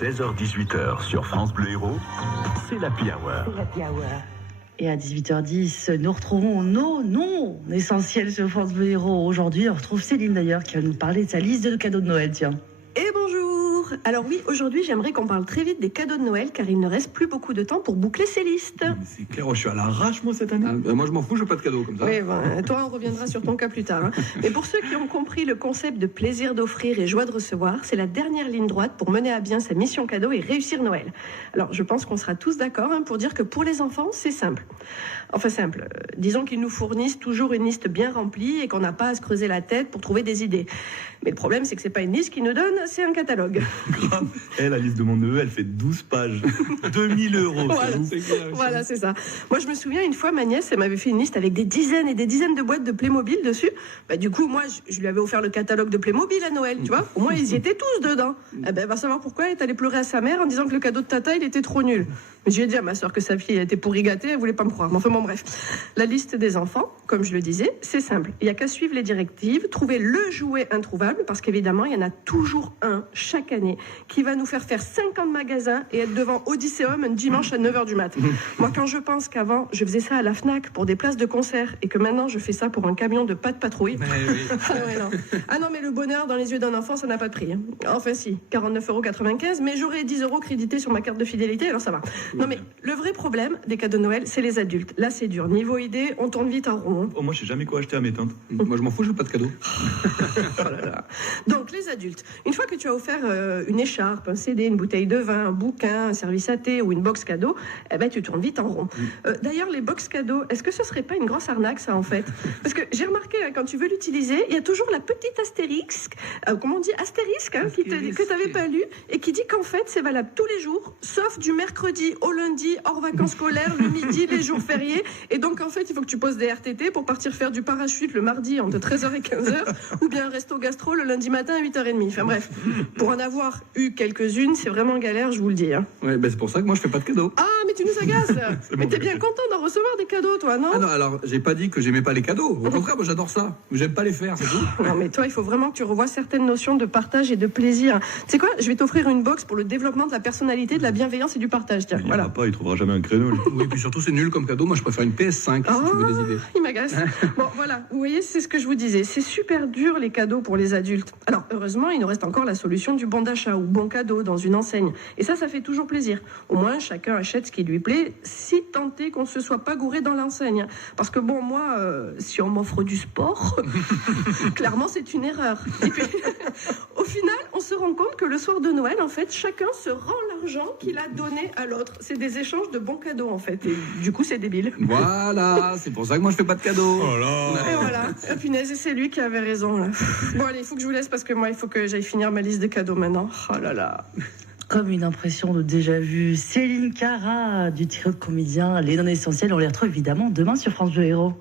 16h-18h sur France Bleu Héros, c'est l'Happy Hour. Et à 18h10, nous retrouvons nos noms essentiels sur France Bleu Héros. Aujourd'hui, on retrouve Céline d'ailleurs qui va nous parler de sa liste de cadeaux de Noël. Tiens. Et bonjour. Alors oui, aujourd'hui, j'aimerais qu'on parle très vite des cadeaux de Noël car il ne reste plus beaucoup de temps pour boucler ces listes. C'est clair, je suis à l'arrache moi cette année. Moi je m'en fous, je veux pas de cadeaux comme ça. Oui, toi on reviendra sur ton cas plus tard. Hein. Mais pour ceux qui ont compris le concept de plaisir d'offrir et joie de recevoir, c'est la dernière ligne droite pour mener à bien sa mission cadeau et réussir Noël. Alors je pense qu'on sera tous d'accord pour dire que pour les enfants, c'est simple. Enfin simple, disons qu'ils nous fournissent toujours une liste bien remplie et qu'on n'a pas à se creuser la tête pour trouver des idées. Mais le problème, c'est que c'est pas une liste qu'ils nous donnent, c'est un catalogue. Grave. La liste de mon neveu, elle fait 12 pages. 2000 €. Voilà, c'est ça. Moi, je me souviens, une fois, ma nièce, elle m'avait fait une liste avec des dizaines et des dizaines de boîtes de Playmobil dessus. Du coup, moi, je lui avais offert le catalogue de Playmobil à Noël, tu vois. Au moins, ils y étaient tous dedans. Va savoir pourquoi elle est allée pleurer à sa mère en disant que le cadeau de tata, il était trop nul. Mais j'ai dit à ma soeur que sa fille était pourri gâtée, elle voulait pas me croire. Mais enfin bon, bref. La liste des enfants, comme je le disais, c'est simple. Il n'y a qu'à suivre les directives, trouver le jouet introuvable, parce qu'évidemment, il y en a toujours un chaque année qui va nous faire 50 magasins et être devant Odysseum un dimanche à 9h du mat. Moi, quand je pense qu'avant, je faisais ça à la Fnac pour des places de concert et que maintenant, je fais ça pour un camion de pas de patrouille. Non, mais le bonheur dans les yeux d'un enfant, ça n'a pas de prix. Enfin si, 49,95 €, mais j'aurai 10 € crédités sur ma carte de fidélité, alors ça va. Non mais le vrai problème des cadeaux de Noël, c'est les adultes. Là, c'est dur. Niveau idée, on tourne vite en rond. Moi, je sais jamais quoi acheter à mes tantes. Moi, je m'en fous, je veux pas de cadeaux. Donc, les adultes, une fois que tu as offert une écharpe, un CD, une bouteille de vin, un bouquin, un service à thé ou une box cadeau, tu tournes vite en rond. D'ailleurs, les box cadeaux, est-ce que ce serait pas une grosse arnaque, ça, en fait? Parce que j'ai remarqué, quand tu veux l'utiliser, il y a toujours la petite astérisque, comment on dit, astérisque, que tu n'avais pas lu, et qui dit qu'en fait, c'est valable tous les jours, sauf du mercredi au lundi, hors vacances scolaires, le midi, les jours fériés. Et donc, en fait, il faut que tu poses des RTT pour partir faire du parachute le mardi entre 13h et 15h, ou bien un resto gastro le lundi matin à 8h30. Enfin bref, pour en avoir eu quelques-unes, c'est vraiment galère, je vous le dis. Ouais, c'est pour ça que moi, je fais pas de cadeaux. Ah, mais tu nous agaces. Mais t'es bien content d'en recevoir des cadeaux, toi, non? Ah non, alors, j'ai pas dit que j'aimais pas les cadeaux. Au contraire, moi, j'adore ça. J'aime pas les faire, c'est tout. Non, mais toi, il faut vraiment que tu revoies certaines notions de partage et de plaisir. Tu sais quoi? Je vais t'offrir une box pour le développement de la personnalité, de la bienveillance et du partage. Tiens, voilà. Pas, il trouvera jamais un créneau. Oui, puis surtout, c'est nul comme cadeau. Moi, je préfère une PS5, si tu veux des idées. Il m'agace. Bon, voilà. Vous voyez, c'est ce que je vous disais. C'est super dur, les cadeaux pour les adultes. Alors, heureusement, il nous reste encore la solution du bon d'achat ou bon cadeau dans une enseigne. Et ça fait toujours plaisir. Au moins, chacun achète ce qui lui plaît, si tant est qu'on ne se soit pas gouré dans l'enseigne. Parce que bon, moi, si on m'offre du sport, clairement, c'est une erreur. Et puis, au final, on se rend compte que le soir de Noël, en fait, chacun se rend l'argent qu'il a donné à l'autre. C'est des échanges de bons cadeaux, en fait. Et du coup, c'est débile. Voilà, c'est pour ça que moi, je fais pas de cadeaux. Oh là. Et voilà, et punaise, c'est lui qui avait raison, là. Bon, allez, il faut que je vous laisse parce que moi, il faut que j'aille finir ma liste de cadeaux maintenant. Oh là là. Comme une impression de déjà-vu, Céline Cara du trio de comédiens Les Non Essentiels, on les retrouve évidemment demain sur France Bleu Héros.